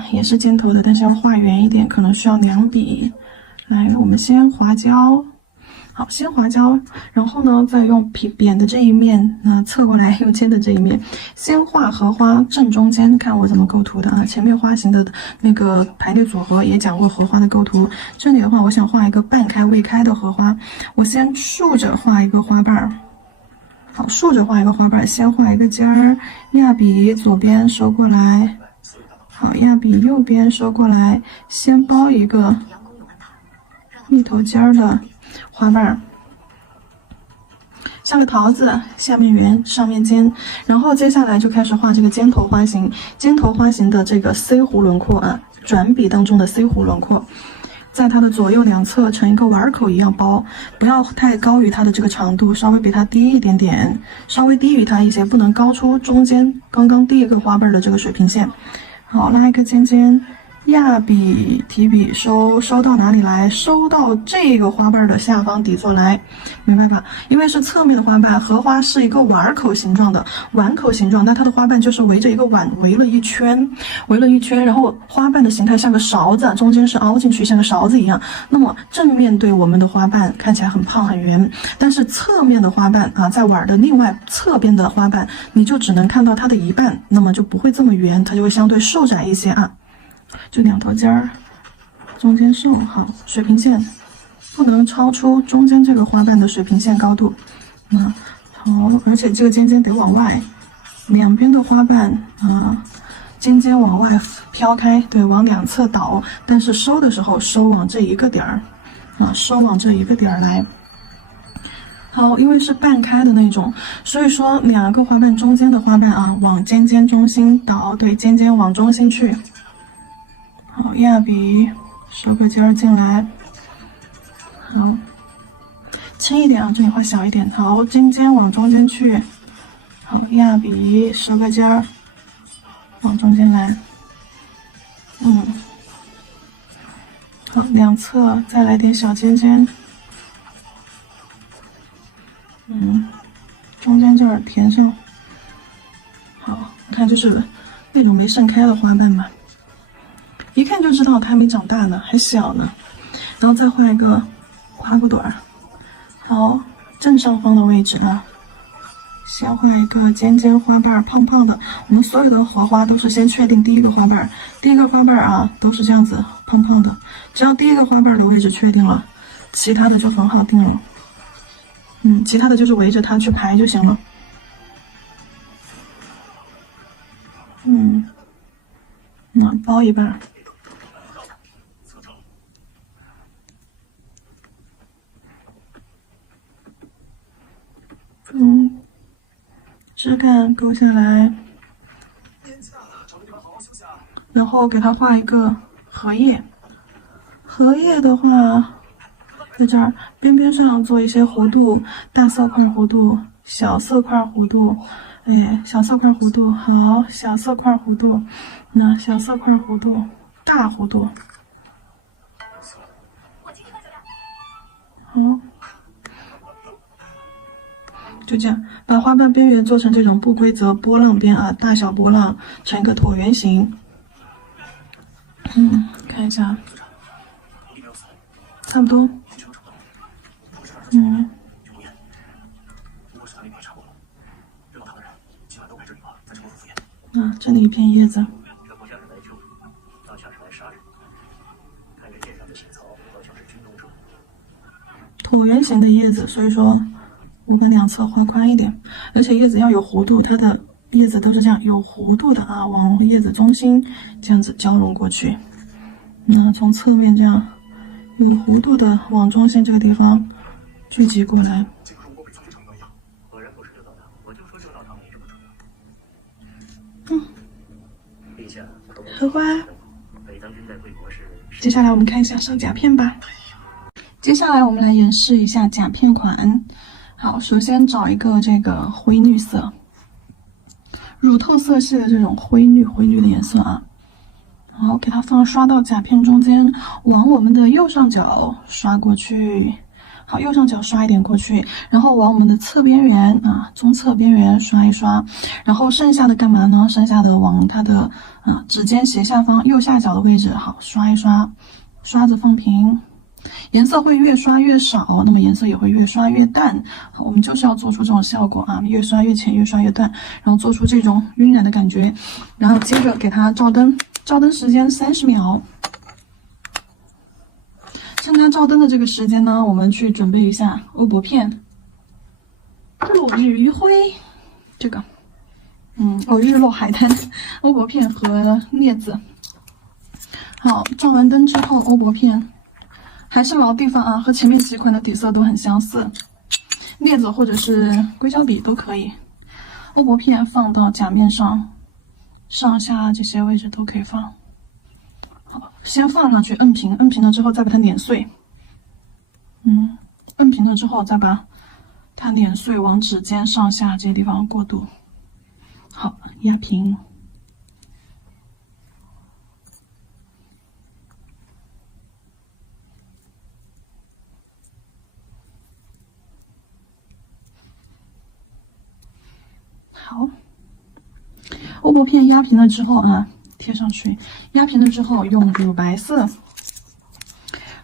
啊，也是尖头的，但是要画圆一点，可能需要2笔。来，我们先划胶。好，先划胶，然后呢，再用扁的这一面，侧过来用尖的这一面，先画荷花正中间，看我怎么构图的啊。前面花型的那个排列组合也讲过荷花的构图，这里的话，我想画一个半开未开的荷花，我先竖着画一个花瓣儿。好，竖着画一个花瓣，先画一个尖儿，压笔左边收过来，好，压笔右边收过来，先包一个一头尖儿的花瓣，像个桃子，下面圆，上面尖，然后接下来就开始画这个尖头花型，尖头花型的这个 C 弧轮廓啊，转笔当中的 C 弧轮廓。在它的左右两侧成一个碗口一样包，不要太高于它的这个长度，稍微比它低一点点，稍微低于它一些，不能高出中间刚刚第一个花瓣的这个水平线。好，拉一个尖尖，压笔提笔收到哪里来？收到这个花瓣的下方底座来，明白吧？因为是侧面的花瓣，荷花是一个碗口形状的，碗口形状，那它的花瓣就是围着一个碗围了一圈，然后花瓣的形态像个勺子，中间是凹进去，像个勺子一样。那么正面对我们的花瓣看起来很胖很圆，但是侧面的花瓣啊，在碗的另外侧边的花瓣，你就只能看到它的一半，那么就不会这么圆，它就会相对瘦窄一些啊。就2头尖儿，中间瘦，好，水平线不能超出中间这个花瓣的水平线高度。好，而且这个尖尖得往外，两边的花瓣啊，尖尖往外飘开，对，往两侧倒，但是收的时候收往这一个点儿啊，收往这一个点儿来。好，因为是半开的那种，所以说2个花瓣中间的花瓣啊，往尖尖中心倒，对，尖尖往中心去。好，压笔收个尖儿进来，好，轻一点啊，这里画小一点。好，尖尖往中间去，好，压笔收个尖儿，往中间来，好，两侧再来点小尖尖，中间这儿填上，好，你看就是那种没盛开的花瓣嘛。一看就知道它还没长大呢，还小呢。然后再画一个花骨朵儿，好，正上方的位置呢，先画一个尖尖花瓣，胖胖的。我们所有的荷花都是先确定第一个花瓣，第一个花瓣啊都是这样子胖胖的，只要第一个花瓣的位置确定了，其他的就很好定了。其他的就是围着它去排就行了。包一半。枝干勾下来，然后给它画一个荷叶。荷叶的话，在这儿边边上做一些弧度，大色块弧度、小色块弧度，小色块弧度，好，小色块弧度，小色块弧度，大弧度，好。就这样，把花瓣边缘做成这种不规则波浪边啊，大小波浪，成一个椭圆形。看一下，差不多。这里一片叶子。椭圆形的叶子，所以说。我跟两侧画宽一点，而且叶子要有弧度，它的叶子都是这样有弧度的啊，往叶子中心这样子交融过去。从侧面这样有弧度的往中心这个地方聚集过来。荷花。接下来我们看一下上甲片吧。接下来我们来演示一下甲片款。好，首先找一个这个灰绿色，乳透色系的这种灰绿的颜色啊。好，给它刷到甲片中间，往我们的右上角刷过去。好，右上角刷一点过去，然后往我们的侧边缘啊，中侧边缘刷一刷，然后剩下的干嘛呢？剩下的往它的指尖斜下方右下角的位置，好，刷一刷，刷子放平。颜色会越刷越少，那么颜色也会越刷越淡。好，我们就是要做出这种效果啊，越刷越浅，越刷越淡，然后做出这种晕染的感觉。然后接着给它照灯，照灯时间30秒。趁它照灯的这个时间呢，我们去准备一下欧泊片、落日余晖，这个，日落海滩、欧泊片和镊子。好，照完灯之后，欧泊片还是老地方啊，和前面几款的底色都很相似，镊子或者是硅胶笔都可以。欧泊片放到甲面上，上下这些位置都可以放。好，先放上去，摁平，摁平了之后再把它碾碎。摁平了之后再把它碾碎，往指尖上下这些地方过渡。好，压平。好，欧泊片压平了之后啊，贴上去。压平了之后，用乳白色，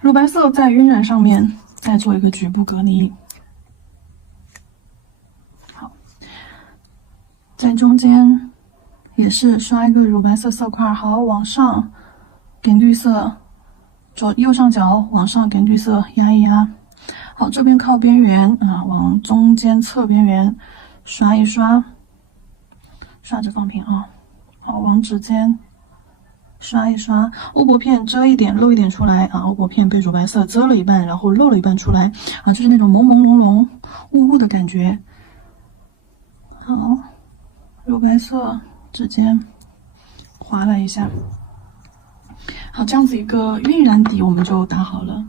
乳白色在晕染上面再做一个局部隔离。好，在中间也是刷一个乳白色色块，好，往上给绿色，右上角往上给绿色压一压。好，这边靠边缘啊，往中间侧边缘刷一刷。刷子放平啊，好，往指尖刷一刷，欧泊片遮一点露一点出来啊，欧泊片被乳白色遮了一半，然后露了一半出来啊，就是那种朦朦胧胧、雾雾的感觉。好，乳白色指尖划了一下，好，这样子一个晕染底我们就打好了。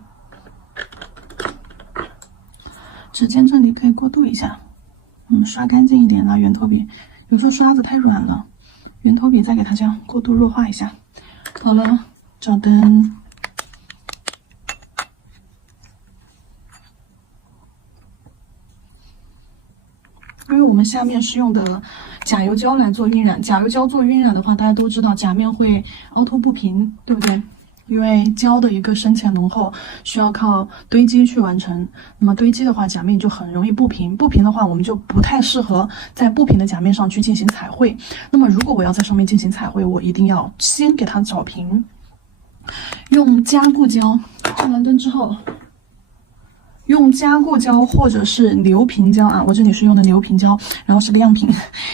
指尖这里可以过渡一下，刷干净一点，拿圆头笔。有时候刷子太软了，圆头笔再给它这样过渡弱化一下。好了，照灯。因为我们下面是用的甲油胶来做晕染，甲油胶做晕染的话，大家都知道甲面会凹凸不平，对不对？因为胶的一个深浅浓厚需要靠堆积去完成，那么堆积的话，甲面就很容易不平，不平的话，我们就不太适合在不平的甲面上去进行彩绘。那么如果我要在上面进行彩绘，我一定要先给它找平，用加固胶，照完灯之后，用加固胶或者是流平胶啊，我这里是用的流平胶，然后是个样品，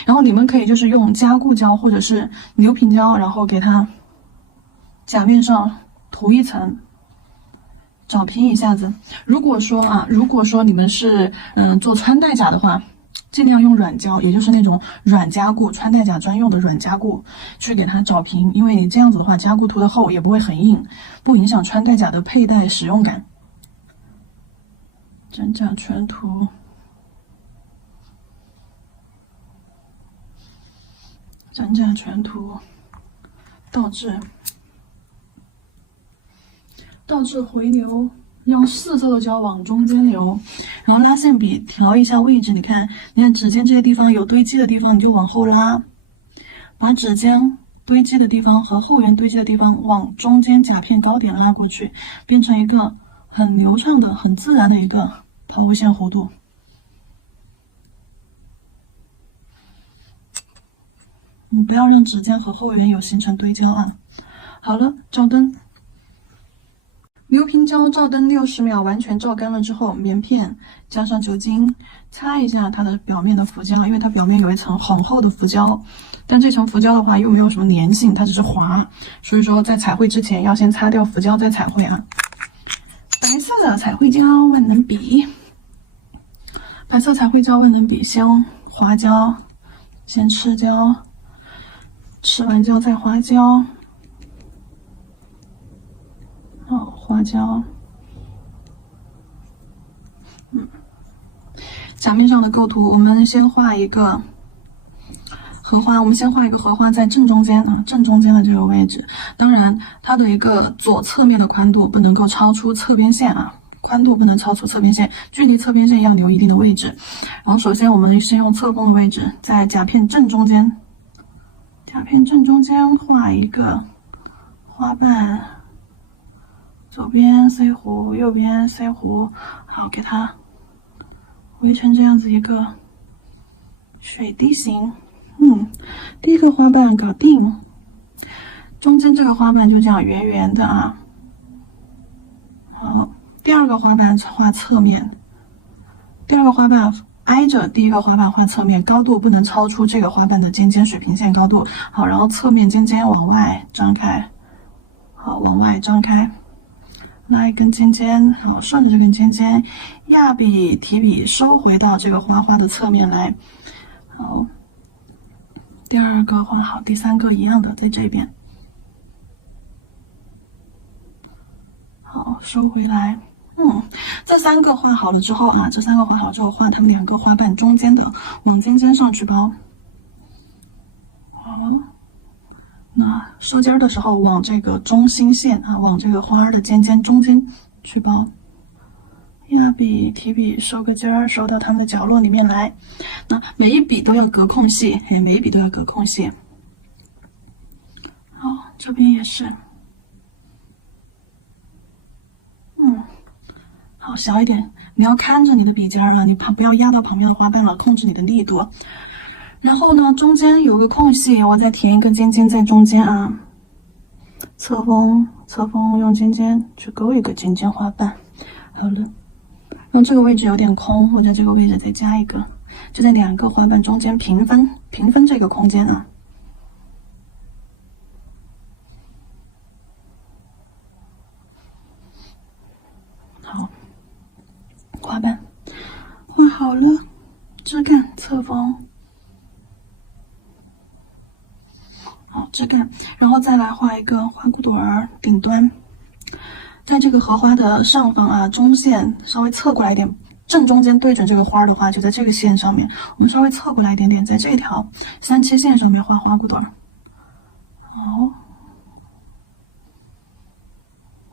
然后你们可以就是用加固胶或者是流平胶，然后给它甲面上涂一层，找平一下子。如果说你们是做穿戴甲的话，尽量用软胶，也就是那种软加固，穿戴甲专用的软加固去给它找平，因为你这样子的话，加固涂的厚也不会很硬，不影响穿戴甲的佩戴使用感。真假全涂，真假全涂，倒置回流，让四色的胶往中间流，然后拉线笔调一下位置。你看指尖这些地方有堆积的地方，你就往后拉，把指尖堆积的地方和后缘堆积的地方往中间甲片高点拉过去，变成一个很流畅的、很自然的一个抛物线弧度。你不要让指尖和后缘有形成堆胶啊。好了，照灯。流平胶照灯60秒，完全照干了之后，棉片加上酒精擦一下它的表面的浮胶，因为它表面有一层很厚的浮胶，但这层浮胶的话又没有什么粘性，它只是滑，所以说在彩绘之前要先擦掉浮胶再彩绘啊。白色的彩绘胶万能笔，白色彩绘胶万能笔，先滑胶，先吃胶，吃完胶再滑胶。好，花胶，甲面上的构图，我们先画一个荷花，我们先画一个荷花在正中间啊，正中间的这个位置。当然，它的一个左侧面的宽度不能够超出侧边线啊，宽度不能超出侧边线，距离侧边线要留一定的位置。然后首先我们先用侧锋的位置，在甲片正中间，画一个花瓣，左边 C 弧，右边 C 弧，好，给它围成这样子一个水滴形。第一个花瓣搞定，中间这个花瓣就这样圆圆的啊。好，第二个花瓣画侧面，第二个花瓣挨着第一个花瓣画侧面，高度不能超出这个花瓣的尖尖水平线高度。好，然后侧面尖尖往外张开，好，往外张开，拉一根尖尖，好，顺着这根尖尖，压笔提笔收回到这个花的侧面来。好，第二个画好，第三个一样的在这边。好，收回来。这三个画好了之后啊，画它们两个花瓣中间的，往尖尖上去包。好，那收尖的时候往这个中心线啊，往这个花儿的尖尖中间去包。压笔提笔收个尖儿，收到它们的角落里面来。那每一笔都要隔空隙，好，这边也是。好，小一点，你要看着你的笔尖啊，你不要压到旁边的花瓣了，控制你的力度。然后呢，中间有个空隙，我再填一个尖尖在中间啊。侧锋用尖尖去勾一个尖尖花瓣。好了，让这个位置有点空，我在这个位置再加一个，就在两个花瓣中间平分这个空间啊。好，花瓣画好了，枝干侧锋，好，枝干，然后再来画一个花骨朵儿顶端，在这个荷花的上方啊，中线稍微侧过来一点，正中间对准这个花的话，就在这个线上面，我们稍微侧过来一点点，在这条3/7线上面画花骨朵儿。好，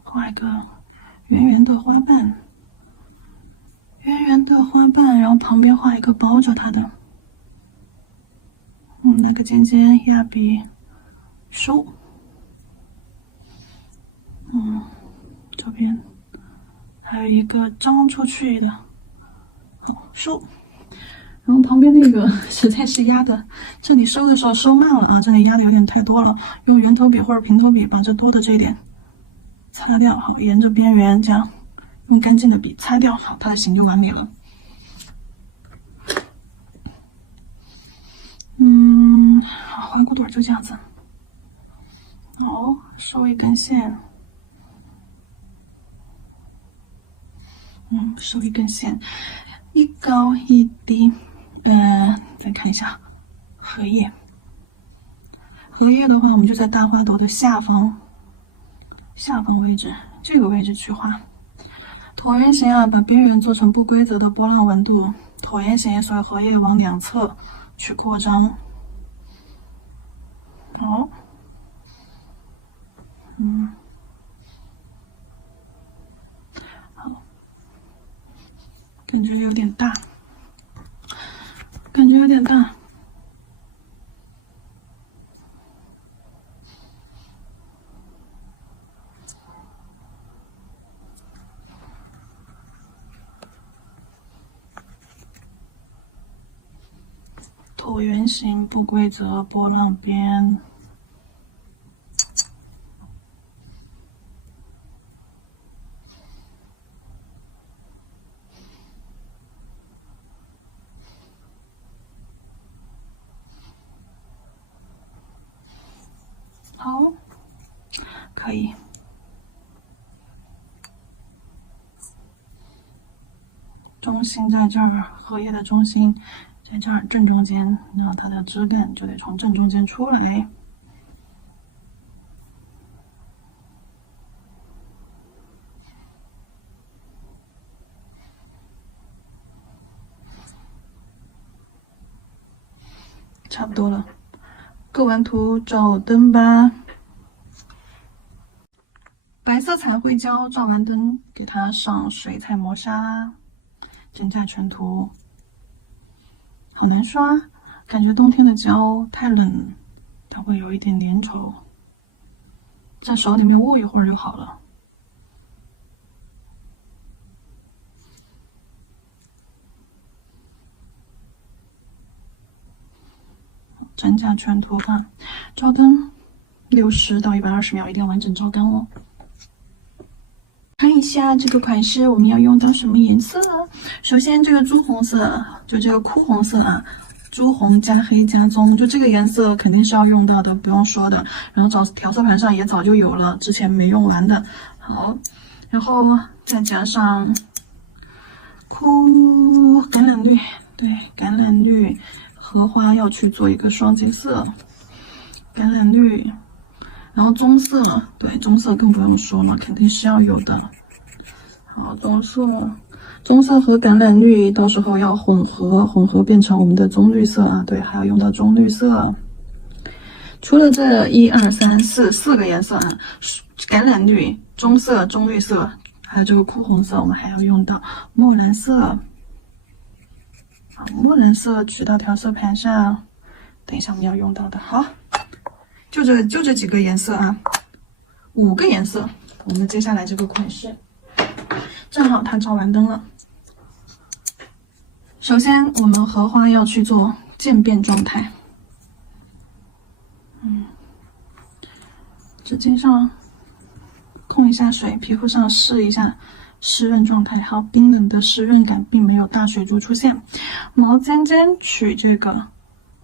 画一个圆圆的花瓣。然后旁边画一个包着它的，那个尖尖压笔收，这边还有一个张出去的，好收。然后旁边那个实在是压的，这里收的时候收慢了啊，这里压的有点太多了，用圆头笔或者平头笔把这多的这一点擦掉，好，沿着边缘这样用干净的笔擦掉，好，它的形就完美了。好，花骨朵就这样子。好，收一根线。收一根线，一高一低。再看一下荷叶。荷叶的话，我们就在大花朵的下方位置，这个位置去画。椭圆形啊，把边缘做成不规则的波浪纹度。椭圆形，所以荷叶往两侧去扩张。好，好，感觉有点大，椭圆形不规则波浪边。好，可以。中心在这儿，荷叶的中心在这儿正中间，然后它的枝干就得从正中间出来。差不多了，构完图照灯吧。拜。白色彩绘胶照完灯，给它上水彩磨砂，真假全涂。好难刷，感觉冬天的胶太冷，它会有一点粘稠，在手里面握一会儿就好了。真假全涂啊，照灯60到120秒，一定要完整照干哦。看一下这个款式我们要用到什么颜色。首先这个朱红色，就这个枯红色啊，朱红加黑加棕，就这个颜色肯定是要用到的，不用说的。然后调色盘上也早就有了，之前没用完的。好，然后再加上橄榄绿，对，橄榄绿，荷花要去做一个双基色，橄榄绿。然后棕色，对，棕色更不用说了，肯定是要有的。好，棕色和橄榄绿到时候要混合变成我们的棕绿色啊，对，还要用到棕绿色。除了这1、2、3、4个颜色啊，橄榄绿、棕色、棕绿色，还有这个枯红色，我们还要用到墨蓝色。好，墨蓝色取到调色盘上，等一下我们要用到的。好。就这几个颜色啊，5个颜色。我们接下来这个款式，正好它照完灯了。首先，我们荷花要去做渐变状态。纸巾上控一下水，皮肤上试一下湿润状态。好，冰冷的湿润感，并没有大水珠出现。毛尖尖取这个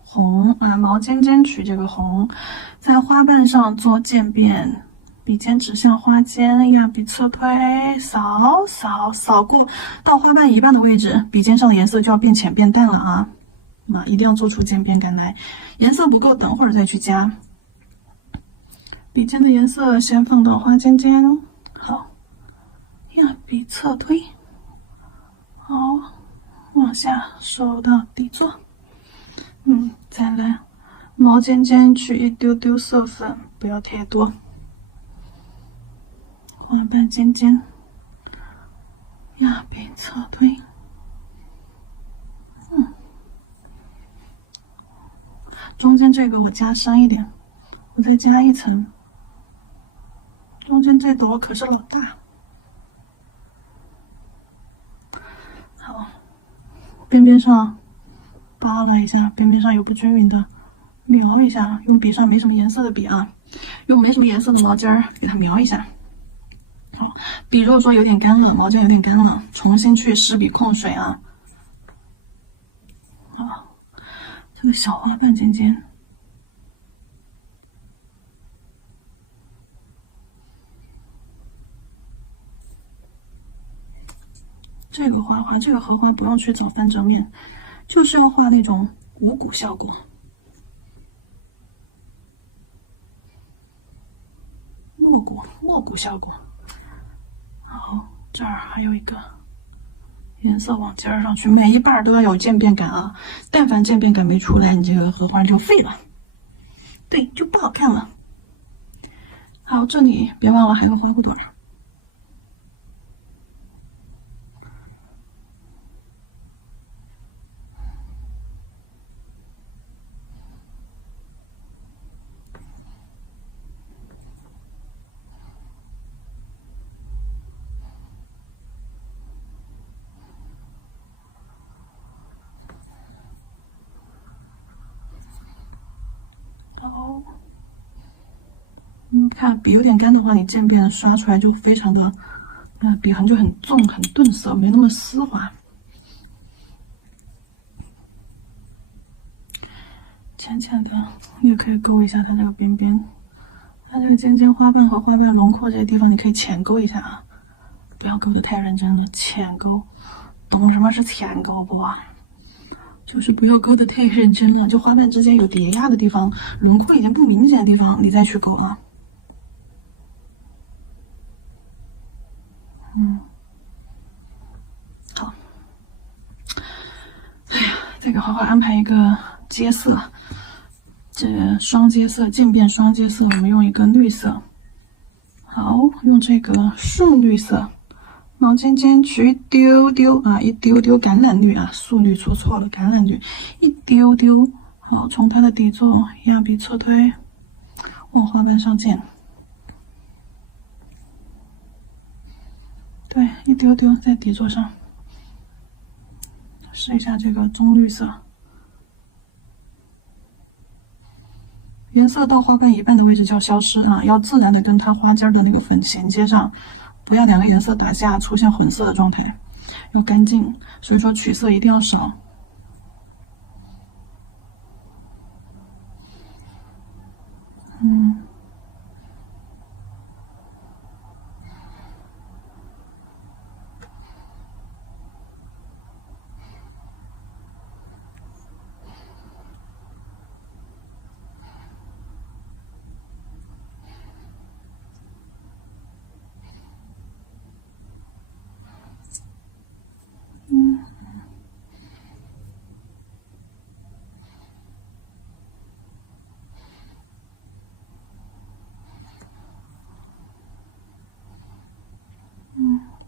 红毛尖尖取这个红，在花瓣上做渐变，笔尖指向花尖，压笔侧推，扫过到花瓣一半的位置，笔尖上的颜色就要变浅变淡了啊！一定要做出渐变感来。颜色不够，等会儿再去加。笔尖的颜色先放到花尖尖，好，压笔侧推，好，往下收到底座。再来，毛尖尖取一丢丢色粉，不要太多。花瓣尖尖，压笔侧推。中间这个我加深一点，我再加一层。中间这朵可是老大。好，边边上。扒拉一下，边边上有不均匀的，描一下。用笔上没什么颜色的笔啊，用没什么颜色的毛尖儿给它描一下。好，笔如果说有点干了，毛尖有点干了，重新去湿笔控水啊。好，这个小花瓣尖尖，这个荷花不用去找翻折面。就是要画那种五谷效果，墨谷效果。好，这儿还有一个颜色往尖儿上去，每一瓣都要有渐变感啊！但凡渐变感没出来，你这个荷花就废了，对，就不好看了。好，这里别忘了还有花骨朵儿。看笔有点干的话，你渐变刷出来就非常的，笔痕就很重、很钝色，没那么丝滑。浅浅的，你也可以勾一下它这个边边，它这个尖尖花瓣和花瓣轮廓这些地方，你可以浅勾一下啊，不要勾得太认真了，浅勾。懂什么是浅勾不？就是不要勾得太认真了，就花瓣之间有叠压的地方，轮廓已经不明显的地方，你再去勾啊。好。哎呀，再给花花安排一个接色，这双接色渐变双接色，我们用一个绿色。好，用用这个素绿色，毛尖尖取一丢丢啊，一丢丢橄榄绿啊，素绿说错了，橄榄绿一丢丢。好，从它的底座压笔侧推，往花瓣上溅。对，一丢丢在底座上。试一下这个棕绿色，颜色到花瓣一半的位置就要消失啊，要自然的跟它花尖的那个粉衔接上，不要两个颜色打架出现混色的状态，要干净，所以说取色一定要少。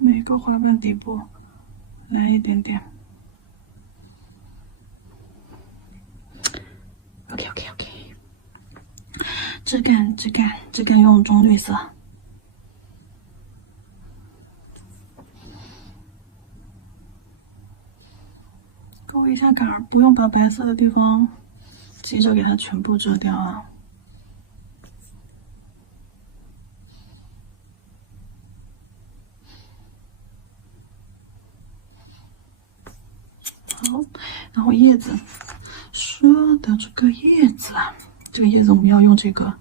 每个花瓣底部来一点点。OK， 枝干用棕绿色。勾一下杆儿，不用把白色的地方急着给它全部遮掉啊。好，然后叶子，说的这个叶子啊，这个叶子我们要用这个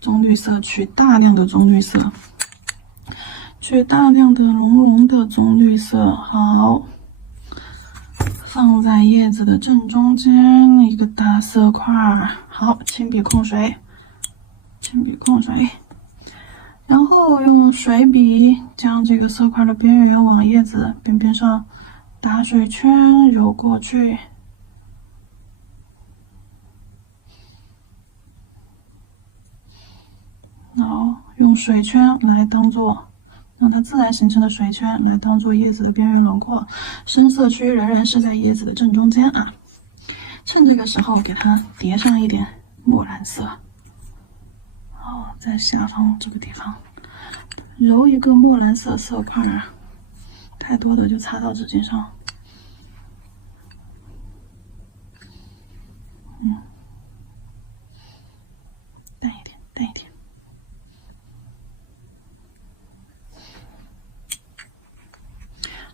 棕绿色，取大量的棕绿色，取大量的浓浓的棕绿色。好，放在叶子的正中间一个大色块。好，轻笔控水，然后用水笔将这个色块的边缘往叶子边边上打水圈，揉过去。然后用水圈来当做让它自然形成的水圈来当做叶子的边缘轮廓，深色区仍然是在叶子的正中间啊。趁这个时候给它叠上一点墨蓝色，好，在下方这个地方揉一个墨蓝色色块，太多的就擦到纸巾上。淡一点。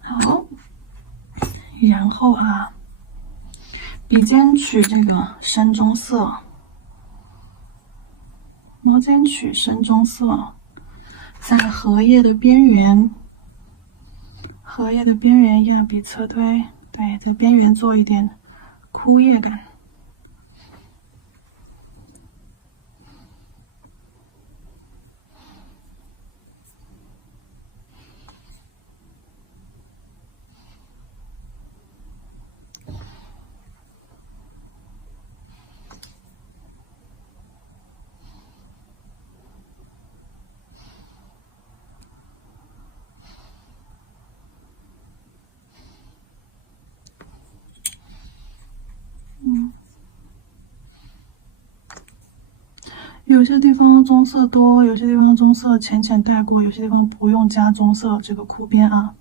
好，然后啊，笔尖取这个深棕色，毛尖取深棕色，在荷叶的边缘压笔侧推，对，在边缘做一点枯叶感。有些地方棕色多，有些地方棕色浅浅带过，有些地方不用加棕色这个枯边啊。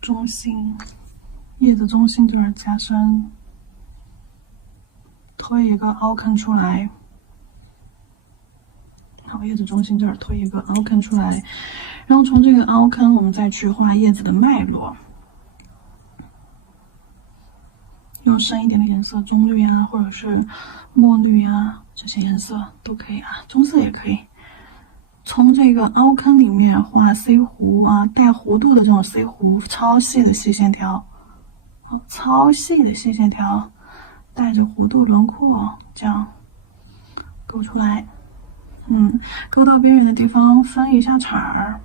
中心，叶子中心这儿加深，推一个凹坑出来。好，叶子中心这儿推一个凹坑出来，然后从这个凹坑我们再去画叶子的脉络，用深一点的颜色，棕绿啊，或者是墨绿啊，这些颜色都可以啊，棕色也可以。从这个凹坑里面画 C 弧啊，带弧度的这种 C 弧，超细的细线条，超细的细线条，带着弧度轮廓，这样勾出来。勾到边缘的地方分一下叉儿。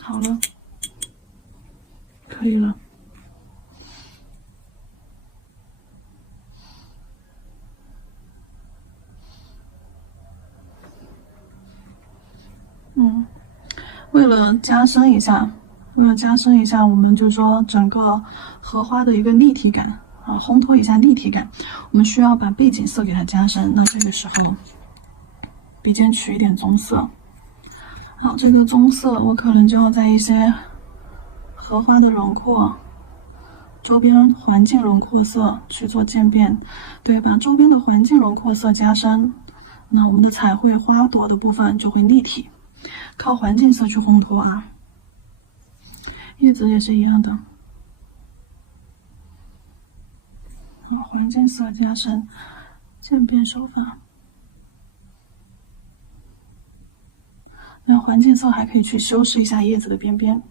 好了，可以了。为了加深一下，我们就说整个荷花的一个立体感啊，烘托一下立体感，我们需要把背景色给它加深。那这个时候，笔尖取一点棕色。好，这个棕色我可能就要在一些荷花的轮廓、周边环境轮廓色去做渐变，对，把周边的环境轮廓色加深，那我们的彩绘花朵的部分就会立体。靠环境色去烘托啊，叶子也是一样的。环境色加深，渐变手法。那环境色还可以去修饰一下叶子的边边。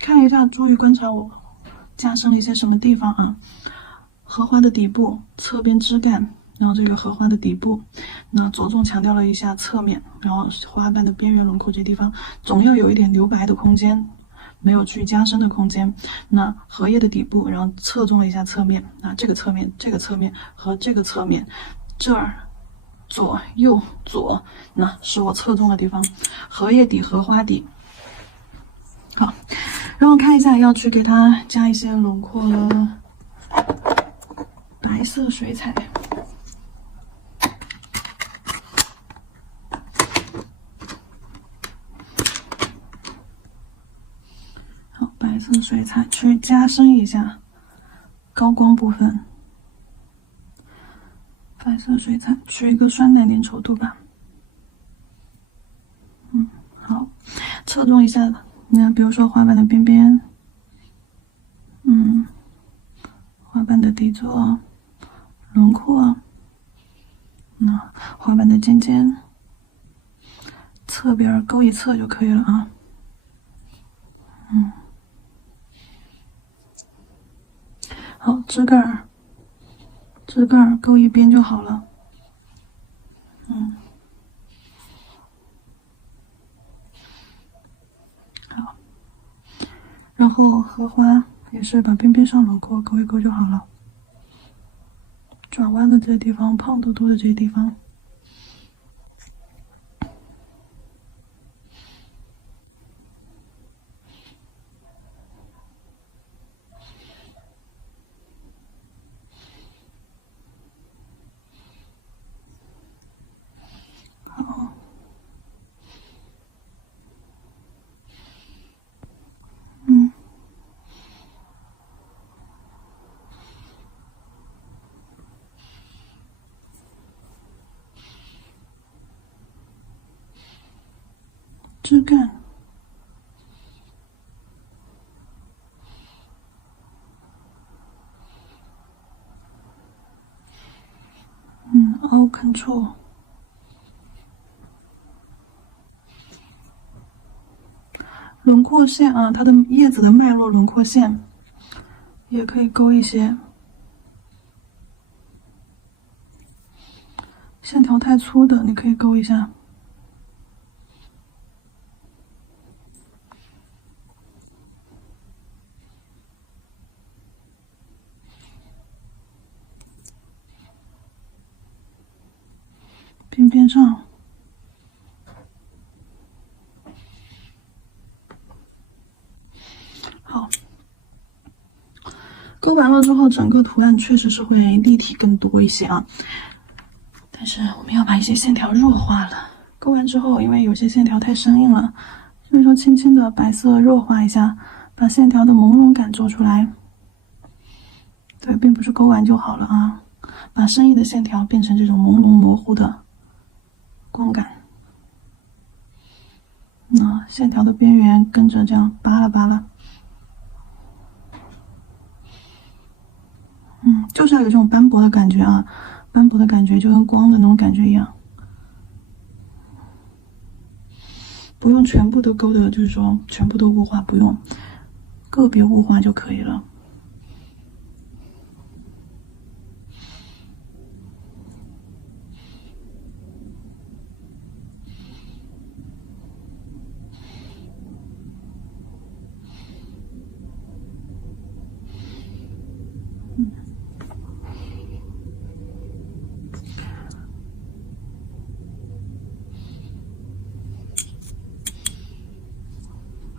看一下，注意观察我加深了一些什么地方啊？荷花的底部、侧边枝干，然后这个荷花的底部，那着重强调了一下侧面，然后花瓣的边缘轮廓这地方总要有一点留白的空间，没有去加深的空间。那荷叶的底部，然后侧重了一下侧面，那这个侧面、这个侧面和这个侧面，这儿左右左，那是我侧重的地方，荷叶底、荷花底。好，然后看一下要去给它加一些轮廓了，白色水彩。好，白色水彩去加深一下高光部分。白色水彩取一个酸奶粘稠度吧。好，侧重一下。那比如说花瓣的边边，花瓣的底座、轮廓，那花瓣的尖尖，侧边勾一侧就可以了啊。好，枝干儿勾一边就好了。好，然后荷花也是把边边上轮廓勾一勾就好了。转弯的这个地方，胖嘟嘟的这个地方。好，枝干。凹坑处，轮廓线啊，它的叶子的脉络轮廓线也可以勾一些，线条太粗的你可以勾一下。勾完了之后，整个图案确实是会立体更多一些啊。但是我们要把一些线条弱化了。勾完之后，因为有些线条太生硬了，所以说轻轻的白色弱化一下，把线条的朦胧感做出来。对，并不是勾完就好了啊，把生硬的线条变成这种朦胧模糊的光感。那线条的边缘跟着这样扒拉扒拉。就是要有这种斑驳的感觉啊，斑驳的感觉就跟光的那种感觉一样。不用全部都勾的，就是说全部都雾化，不用，个别雾化就可以了。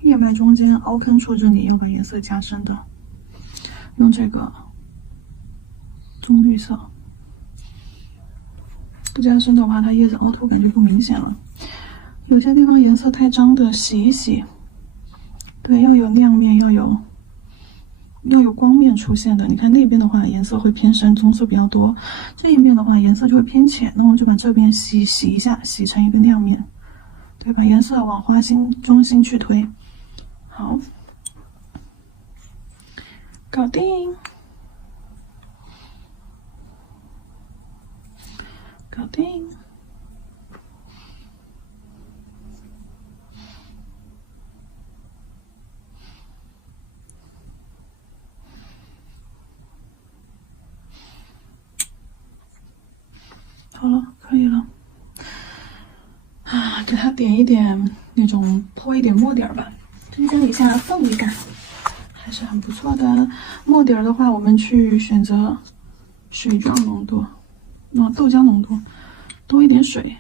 叶脉中间凹坑处这里要把颜色加深的，用这个棕绿色。不加深的话，它叶子凹凸感就不明显了。有些地方颜色太脏的，洗一洗。对，要有亮面，要有光面出现的。你看那边的话，颜色会偏深，棕色比较多；这一面的话，颜色就会偏浅。那我们就把这边洗一下，洗成一个亮面。对，把颜色往花心中心去推。好，搞定，搞定。好了，可以了。啊，给它点一点那种泼一点墨底儿吧，增加一下氛围感，还是很不错的。墨底儿的话，我们去选择水状浓度，豆浆浓度，多一点水。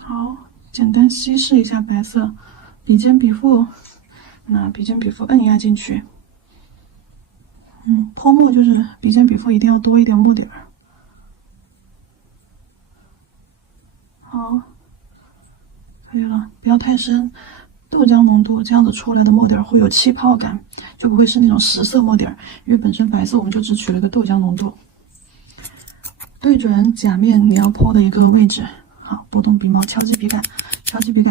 好，简单稀释一下白色，笔尖笔腹，那笔尖笔腹摁压进去。泼墨就是笔尖笔腹一定要多一点墨底儿。好，可以了，不要太深。豆浆浓度这样子出来的墨底会有气泡感，就不会是那种实色墨底，因为本身白色我们就只取了个豆浆浓度。对准甲面你要泼的一个位置，好，拨动笔毛，敲击笔杆，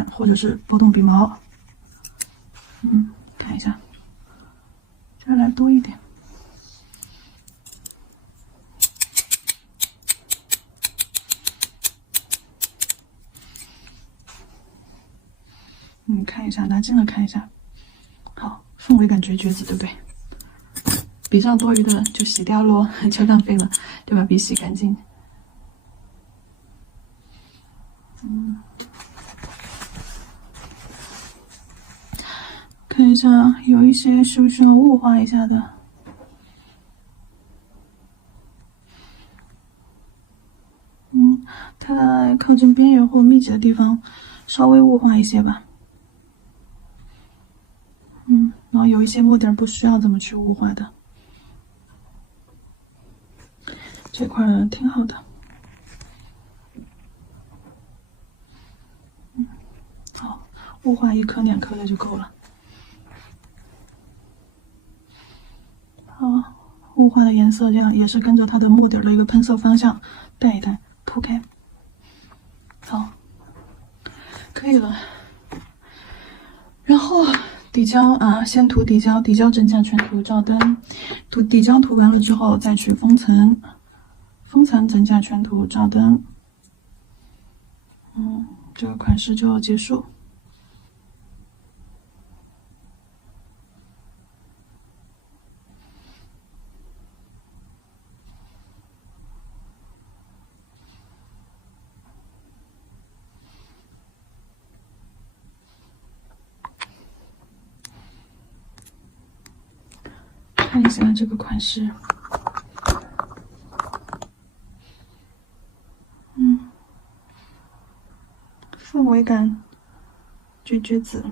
或者是拨动笔毛。看一下，这来多一点。看一下，拿近了看一下。好，氛围感绝子，对不对？笔上多余的就洗掉咯，就浪费了，对吧？笔洗干净。看一下，有一些是不是要雾化一下的？它靠近边缘或密集的地方，稍微雾化一些吧。然后有一些墨点不需要怎么去雾化的，这块挺好的。好，雾化1颗2颗的就够了。好，雾化的颜色这样也是跟着它的墨底的一个喷色方向带一带铺开。好，可以了。然后底胶啊，先涂底胶，底胶整甲醛涂照灯，底胶涂完了之后再去封层，封层整甲醛涂照灯。这个款式就结束。看一下这个款式，氛围感绝子。